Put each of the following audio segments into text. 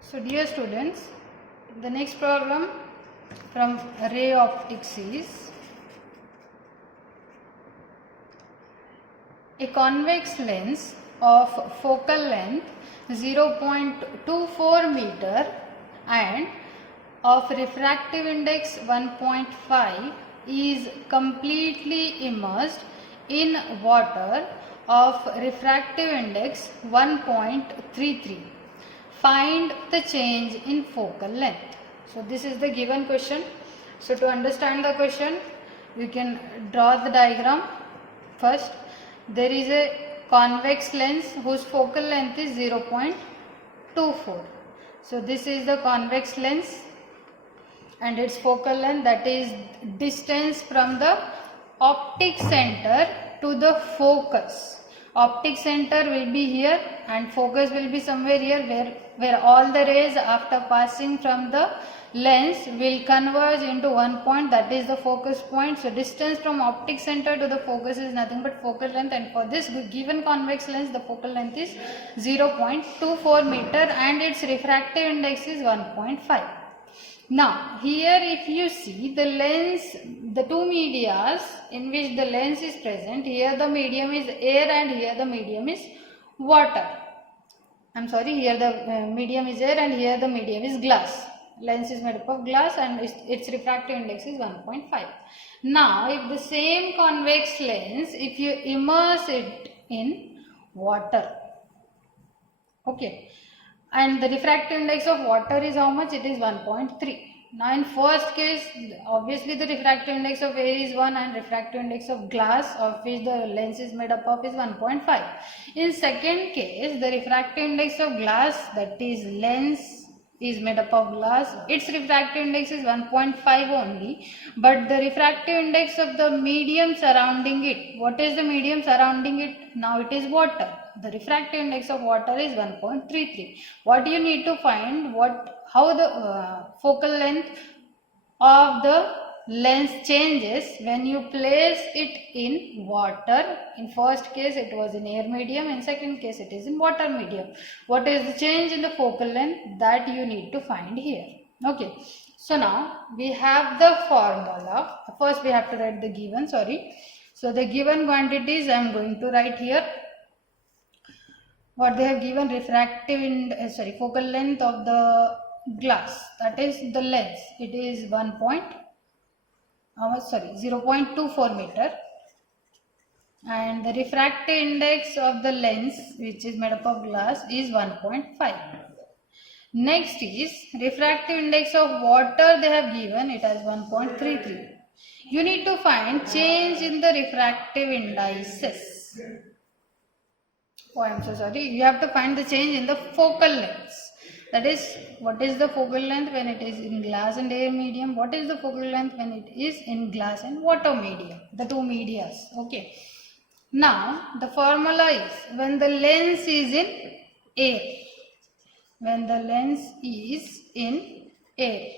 So dear students, the next problem from ray optics is a convex lens of focal length 0.24 meter and of refractive index 1.5 is completely immersed in water of refractive index 1.33. Find the change in focal length. So this is the given question. So to understand the question, we can draw the diagram. First, there is a convex lens whose focal length is 0.24. So this is the convex lens and its focal length, that is distance from the optic center to the focus. Optic center will be here and focus will be somewhere here where all the rays after passing from the lens will converge into one point, that is the focus point. So distance from optic center to the focus is nothing but focal length, and for this given convex lens the focal length is 0.24 meter and its refractive index is 1.5. Now here if you see the lens, the two medias in which the lens is present, here the medium is air and here the medium is water. Here the medium is air and here the medium is glass. Lens is made up of glass and its refractive index is 1.5. Now if the same convex lens, if you immerse it in water, okay, and the refractive index of water is how much? It is 1.3. Now in first case, obviously the refractive index of air is 1 and refractive index of glass, of which the lens is made up of, is 1.5. In second case, the refractive index of glass, that is lens is made up of glass, its refractive index is 1.5 only, but the refractive index of the medium surrounding it, what is the medium surrounding it? Now it is water. The refractive index of water is 1.33. What you need to find, how the focal length of the lens changes when you place it in water. In first case it was in air medium, in second case it is in water medium. What is the change in the focal length, that you need to find here. Okay, so now we have the formula. First we have to write the given, So the given quantities I am going to write here. What they have given, focal length of the glass, that is the lens, it is 0.24 meter, and the refractive index of the lens, which is made up of glass, is 1.5. Next is refractive index of water, they have given it as 1.33. You need to find change in the refractive indices. You have to find the change in the focal lengths. That is, what is the focal length when it is in glass and air medium? What is the focal length when it is in glass and water medium? The two medias. Okay. Now, the formula is, when the lens is in air. When the lens is in air,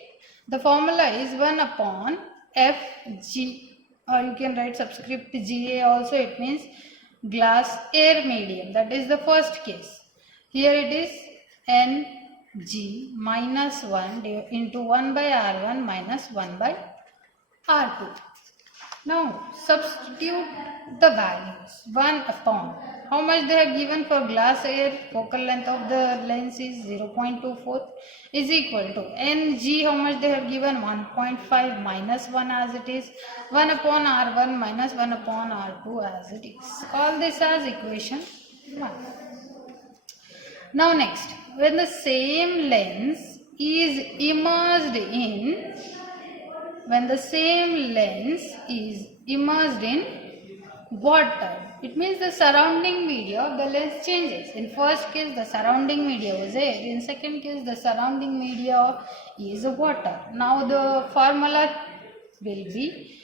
the formula is 1 upon Fg, or you can write subscript Ga also. It means glass air medium, that is the first case. Here it is Ng minus 1 into 1 by R1 minus 1 by R2. Now substitute the values. 1 upon, how much they have given for glass air, focal length of the lens is 0.24, is equal to Ng, how much they have given, 1.5 minus 1 as it is, 1 upon R1 minus 1 upon R2 as it is. Call this as equation 1. Now next, when the same lens is immersed in, water, it means the surrounding media of the lens changes. In first case the surrounding media was air, in second case the surrounding media is water. Now the formula will be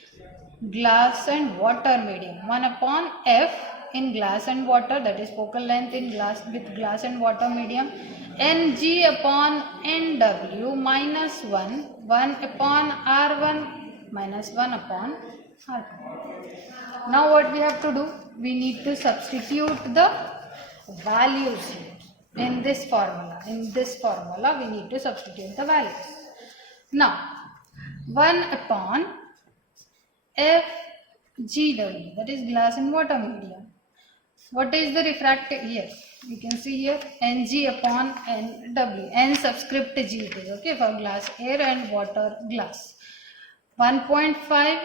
glass and water medium, 1 upon F in glass and water, that is focal length in glass with glass and water medium, Ng upon Nw minus 1 upon R1 minus 1 upon R2. Now what we have to do? We need to substitute the values here. in this formula we need to substitute the values. Now 1 upon FGW, that is glass and water medium. What is the refractive here? You can see here Ng upon Nw, N subscript G it is, okay, for glass, air and water glass. 1.5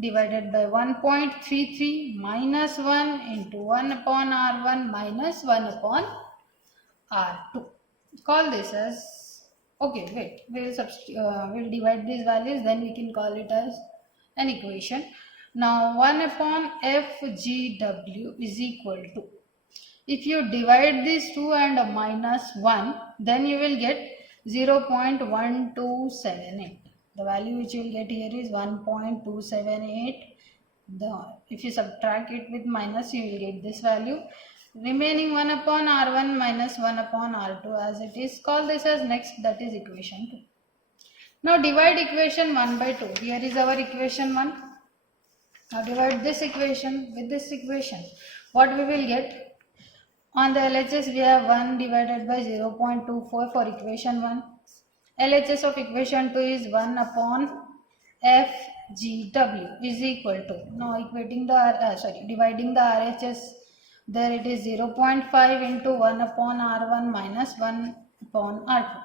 divided by 1.33 minus 1 into 1 upon R1 minus 1 upon R2. Call this as, okay, wait, we'll divide these values, then we can call it as an equation. Now 1 upon FGW is equal to, if you divide these two and minus 1, then you will get 0.1278. The value which you will get here is 1.278. If you subtract it with minus, you will get this value. Remaining 1 upon R1 minus 1 upon R2 as it is. Call this as next, that is equation 2. Now divide equation 1 by 2. Here is our equation 1. Now divide this equation with this equation. What we will get? On the LHS we have 1 divided by 0.24 for equation 1. LHS of equation 2 is 1 upon FGW is equal to, now equating the dividing the RHS, there it is 0.5 into 1 upon R1 minus 1 upon R2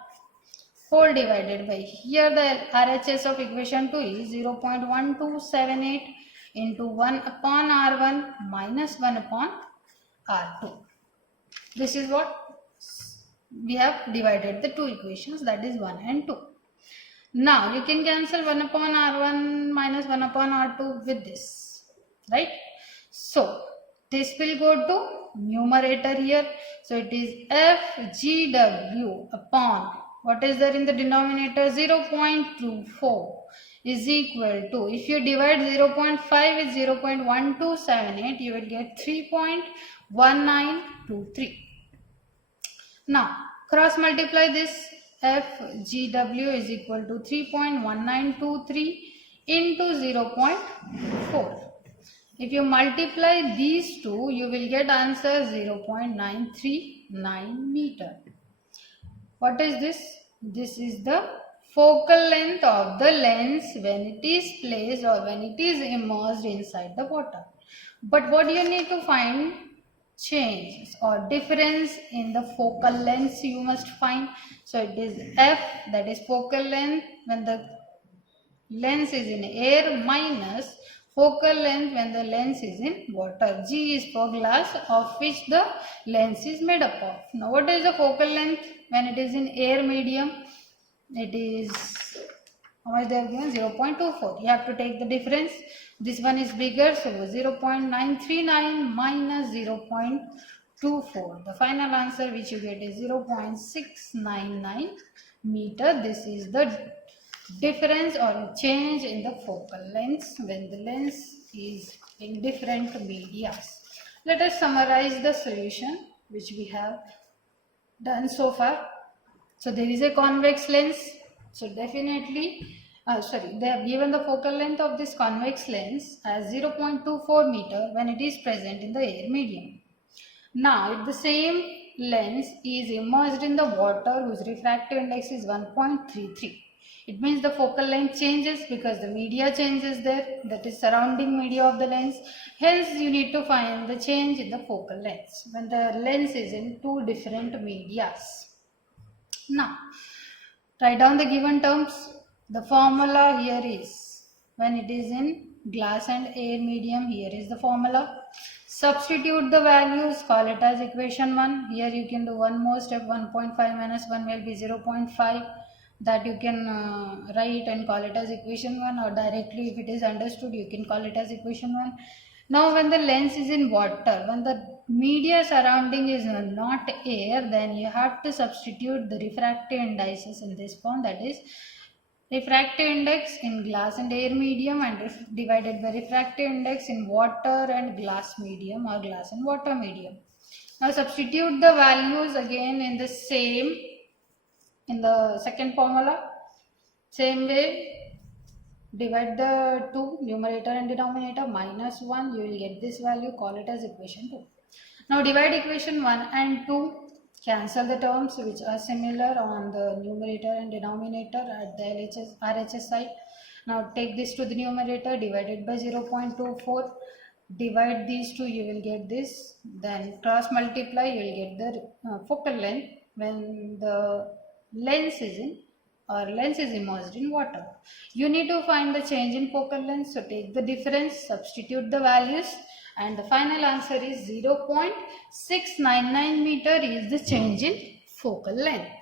whole divided by, here the RHS of equation 2 is 0.1278 into 1 upon R1 minus 1 upon R2. This is what we have divided the two equations, that is 1 and 2. Now you can cancel 1 upon R1 minus 1 upon R2 with this, right? So this will go to numerator here. So it is FGW upon, what is there in the denominator, 0.24 is equal to, if you divide 0.5 with 0.1278, you will get 3.1923. Now cross multiply this, FGW is equal to 3.1923 into 0.4. If you multiply these two, you will get answer 0.939 meter. What is this? This is the focal length of the lens when it is placed or when it is immersed inside the water. But what you need to find? Change or difference in the focal length you must find. So it is F, that is focal length when the lens is in air, minus focal length when the lens is in water. G is for glass, of which the lens is made up of. Now what is the focal length when it is in air medium? It is, how much they have given? 0.24. You have to take the difference. This one is bigger, so 0.939 minus 0.24. The final answer which you get is 0.699 meter. This is the difference or change in the focal length when the lens is in different media. Let us summarize the solution which we have done so far. So there is a convex lens. So definitely, they have given the focal length of this convex lens as 0.24 meter when it is present in the air medium. Now, if the same lens is immersed in the water whose refractive index is 1.33, it means the focal length changes because the media changes there, that is surrounding media of the lens. Hence, you need to find the change in the focal length when the lens is in two different medias. Now, write down the given terms. The formula here is, when it is in glass and air medium, here is the formula. Substitute the values, call it as equation 1. Here you can do one more step, 1.5 minus 1 will be 0.5. That you can write and call it as equation 1, or directly if it is understood you can call it as equation 1. Now when the lens is in water, when the media surrounding is not air, then you have to substitute the refractive indices in this form, that is refractive index in glass and air medium and divided by refractive index in water and glass medium or glass and water medium. Now substitute the values again in the same, in the second formula, same way, divide the two, numerator and denominator, minus 1, you will get this value, call it as equation 2. Now divide equation 1 and 2, Cancel the terms which are similar on the numerator and denominator at the RHS side. Now take this to the numerator, divided by 0.24. Divide these two, you will get this. Then cross multiply, you will get the focal length when the lens is immersed in water. You need to find the change in focal length. So take the difference, substitute the values, and the final answer is 0.699 meter is the change in focal length.